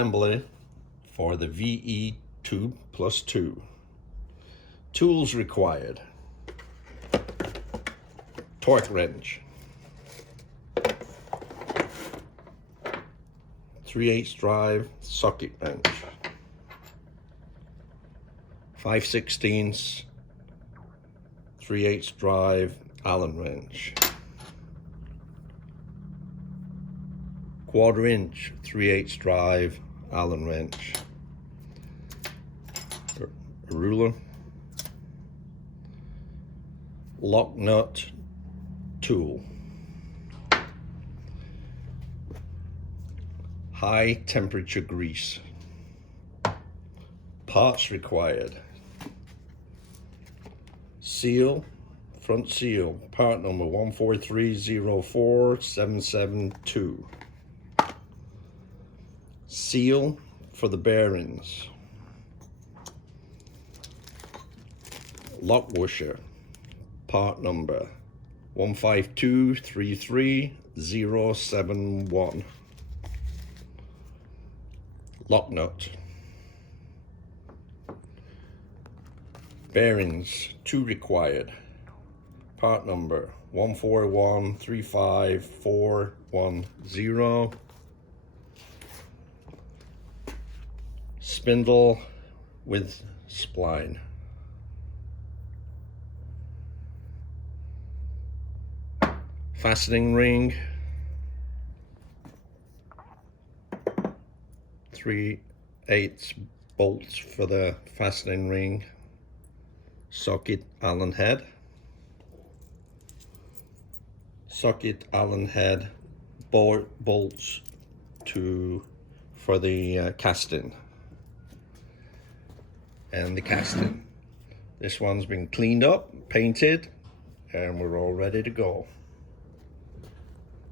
assembly for the Ve2Plus2. Tools required: torque wrench, 3/8 drive socket wrench, 5/16 3/8 drive Allen wrench, 1/4 inch 3/8 drive Allen wrench, a ruler, lock nut tool, high temperature grease. Parts required: seal, front seal, part number 143047772. Seal for the bearings. Lock washer, part number 1523371. Lock nut. Bearings, 2 required. Part number 141354110. Spindle with spline. Fastening ring, 3/8 bolts for the fastening ring. Socket Allen head. Socket Allen head bolts for the casting. And the casting. This one's been cleaned up, painted, and we're all ready to go.